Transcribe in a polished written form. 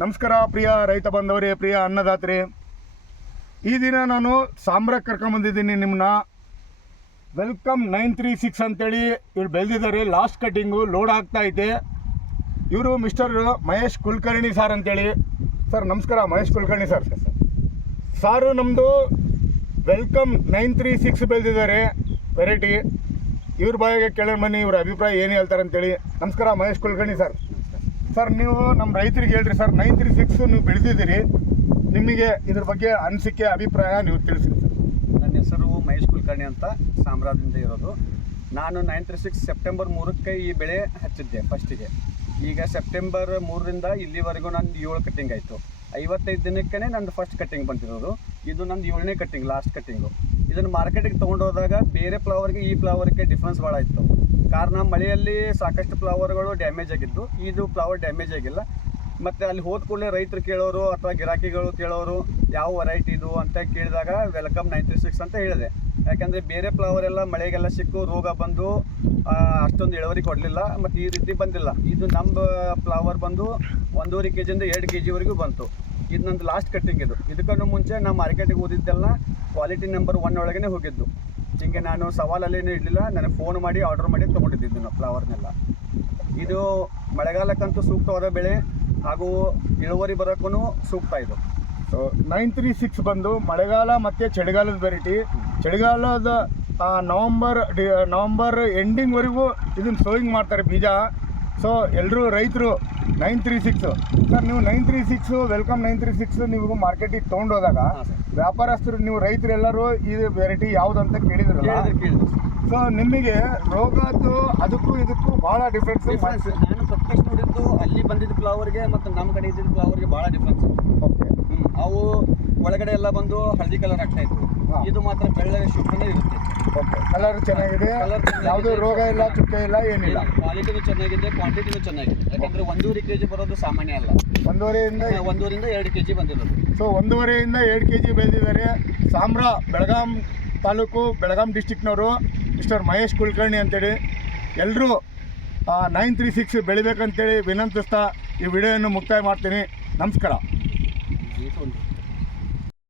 ನಮಸ್ಕಾರ ಪ್ರಿಯ ರೈತ ಬಂದವರೇ, ಪ್ರಿಯ ಅನ್ನದಾತರೇ. ಈ ದಿನ ನಾನು ಸಾಮ್ರಾಕ್ಕೆ ಕರ್ಕೊಂಬಂದಿದ್ದೀನಿ ನಿಮ್ಮನ್ನ. ವೆಲ್ಕಮ್ 936 ಅಂತೇಳಿ ಇವ್ರು ಬೆಳೆದಿದ್ದಾರೆ. ಲಾಸ್ಟ್ ಕಟ್ಟಿಂಗು ಲೋಡ್ ಆಗ್ತಾ ಐತೆ. ಇವರು ಮಿಸ್ಟರ್ ಮಹೇಶ್ ಕುಲಕರ್ಣಿ ಸರ್ ಅಂತೇಳಿ. ಸರ್ ನಮಸ್ಕಾರ, ಮಹೇಶ್ ಕುಲಕರ್ಣಿ ಸರ್. ಸಾರು ನಮ್ಮದು ವೆಲ್ಕಮ್ 936 ಬೆಳೆದಿದ್ದಾರೆ ವೆರೈಟಿ. ಇವ್ರ ಬಾಯಿಗೆ ಕೇಳೋಣ ಬನ್ನಿ, ಇವ್ರ ಅಭಿಪ್ರಾಯ ಏನು ಹೇಳ್ತಾರೆ ಅಂತೇಳಿ. ನಮಸ್ಕಾರ ಮಹೇಶ್ ಕುಲಕರ್ಣಿ ಸರ್. ಸರ್ ನೀವು ನಮ್ಮ ರೈತರಿಗೆ ಹೇಳ್ರಿ ಸರ್, 936 ನೀವು ಬೆಳೆದಿದ್ದೀರಿ, ನಿಮಗೆ ಇದ್ರ ಬಗ್ಗೆ ಅನಿಸಿಕೆ ಅಭಿಪ್ರಾಯ ನೀವು ತಿಳಿಸಿ ಸರ್. ನನ್ನ ಹೆಸರು ಮಹೇಶ್ ಕುಲಕರ್ಣಿ ಅಂತ, ಸಾಮ್ರಾದಿಂದ ಇರೋದು. ನಾನು 936 ಸೆಪ್ಟೆಂಬರ್ 3ಕ್ಕೆ ಈ ಬೆಳೆ ಹಚ್ಚಿದ್ದೆ ಫಸ್ಟಿಗೆ. ಈಗ ಸೆಪ್ಟೆಂಬರ್ 3ರಿಂದ ಇಲ್ಲಿವರೆಗೂ ನಂದು 7 ಕಟ್ಟಿಂಗ್ ಆಯಿತು. 55 ದಿನಕ್ಕೇ ನಂದು ಫಸ್ಟ್ ಕಟ್ಟಿಂಗ್ ಬಂದಿರೋದು. ಇದು ನಂದು 7ನೇ ಕಟ್ಟಿಂಗ್, ಲಾಸ್ಟ್ ಕಟ್ಟಿಂಗು. ಇದನ್ನು ಮಾರ್ಕೆಟಿಗೆ ತೊಗೊಂಡೋದಾಗ ಬೇರೆ ಫ್ಲವರ್ಗೆ ಈ ಫ್ಲವರ್ಗೆ ಡಿಫ್ರೆನ್ಸ್ ಭಾಳ ಇತ್ತು. ಕಾರಣ ಮಳೆಯಲ್ಲಿ ಸಾಕಷ್ಟು ಫ್ಲವರ್ಗಳು ಡ್ಯಾಮೇಜ್ ಆಗಿದ್ದು, ಇದು ಫ್ಲವರ್ ಡ್ಯಾಮೇಜ್ ಆಗಿಲ್ಲ. ಮತ್ತು ಅಲ್ಲಿ ಹೋದ ಕೂಡಲೇ ರೈತರು ಕೇಳೋರು ಅಥವಾ ಗಿರಾಕಿಗಳು ಕೇಳೋರು ಯಾವ ವೆರೈಟಿ ಇದು ಅಂತ ಕೇಳಿದಾಗ ವೆಲ್ಕಮ್ 936 ಅಂತ ಹೇಳಿದೆ. ಯಾಕಂದರೆ ಬೇರೆ ಫ್ಲವರ್ ಎಲ್ಲ ಮಳೆಗೆಲ್ಲ ಸಿಕ್ಕು ರೋಗ ಬಂದು ಅಷ್ಟೊಂದು ಇಳುವರಿ ಕೊಡಲಿಲ್ಲ, ಮತ್ತು ಈ ರೀತಿ ಬಂದಿಲ್ಲ. ಇದು ನಮ್ಮ ಫ್ಲವರ್ ಬಂದು 1.5 kg 2 kgವರೆಗೂ ಬಂತು. ಇದು ನಂದು ಲಾಸ್ಟ್ ಕಟ್ಟಿಂಗ್. ಇದಕ್ಕೂ ಮುಂಚೆ ನಾವು ಮಾರ್ಕೆಟಿಗೆ ಓದಿದ್ದೆಲ್ಲ ಕ್ವಾಲಿಟಿ ನಂಬರ್ 1 ಒಳಗೇ ಹೋಗಿದ್ದು. ಹಿಂಗೆ ನಾನು ಸವಾಲಲ್ಲೇನೂ ಇರಲಿಲ್ಲ, ನನಗೆ ಫೋನ್ ಮಾಡಿ ಆರ್ಡರ್ ಮಾಡಿ ತೊಗೊಂಡಿದ್ದು ನಾವು ಫ್ಲವರ್ನೆಲ್ಲ. ಇದು ಮಳೆಗಾಲಕ್ಕಂತೂ ಸೂಕ್ತವಾದ ಬೆಳೆ ಹಾಗೂ ಇಳುವರಿ ಬರೋಕ್ಕೂ ಸೂಕ್ತ ಇದು. ಸೊ 936 ಬಂದು ಮಳೆಗಾಲ ಮತ್ತು ಚಳಿಗಾಲದ ವೆರೈಟಿ. ಚಳಿಗಾಲದ ನವಂಬರ್ ಎಂಡಿಂಗ್ವರೆಗೂ ಇದನ್ನು ಸೋಯಿಂಗ್ ಮಾಡ್ತಾರೆ ಬೀಜ. ಸೊ ಎಲ್ಲರೂ ರೈತರು 936 ಸರ್, ನೀವು 936 ವೆಲ್ಕಮ್ 936 ನೀವು ಮಾರ್ಕೆಟಿಗೆ ತೊಗೊಂಡೋದಾಗ ವ್ಯಾಪಾರಸ್ಥರು, ನೀವು ರೈತರೆಲ್ಲರೂ ಈ ವೆರೈಟಿ ಯಾವುದಂತ ಕೇಳಿದ್ರಲ್ಲ. ಸೊ ನಿಮಗೆ ರೋಗದ್ದು ಅದಕ್ಕೂ ಇದಕ್ಕೂ ಭಾಳ ಡಿಫ್ರೆನ್ಸ್. ನಾನು ಪ್ರತ್ಯಕ್ಷ ನೋಡಿದ್ದು ಅಲ್ಲಿ ಬಂದಿದ್ದ ಫ್ಲವರ್ಗೆ ಮತ್ತು ನಮ್ಮ ಕಡೆ ಇದ್ದಿದ್ದ ಫ್ಲವರ್ಗೆ ಭಾಳ ಡಿಫ್ರೆನ್ಸ್. ಓಕೆ, ಅವು ಒಳಗಡೆ ಎಲ್ಲ ಬಂದು ಹಳದಿ ಕಲರ್ ಆಗ್ತಾ ಇತ್ತು. ಇದು ಮಾತ್ರ ಬೆಳ್ಳಗೆ ಶುಭ್ರನೇ ಇರುತ್ತೆ. ಓಕೆ, ಕಲರ್ ಚೆನ್ನಾಗಿದೆ, ಯಾವುದೂ ರೋಗ ಇಲ್ಲ, ಚುಕ್ಕೆ ಇಲ್ಲ, ಏನಿಲ್ಲ. ಕ್ವಾಲಿಟಿನೂ ಚೆನ್ನಾಗಿದೆ, ಕ್ವಾಂಟಿಟಿನೂ ಚೆನ್ನಾಗಿದೆ. ಯಾಕಂದರೆ 1.5 kg ಬರೋದು ಸಾಮಾನ್ಯ ಅಲ್ಲ. 1.5ರಿಂದ 2 kg ಬಂದಿರೋದು. ಸೊ 1.5ರಿಂದ 2 kg ಬೆಳೆದಿದ್ದಾರೆ. ಸಾಮ್ರಾ, ಬೆಳಗಾಂ ತಾಲೂಕು, ಬೆಳಗಾಂ ಡಿಸ್ಟಿಕ್ನವರು, ಮಿಸ್ಟರ್ ಮಹೇಶ್ ಕುಲಕರ್ಣಿ ಅಂತೇಳಿ. ಎಲ್ಲರೂ 936 ಬೆಳಿಬೇಕಂತೇಳಿ ವಿನಂತಿಸ್ತಾ ಈ ವಿಡಿಯೋವನ್ನು ಮುಕ್ತಾಯ ಮಾಡ್ತೀನಿ. ನಮಸ್ಕಾರ.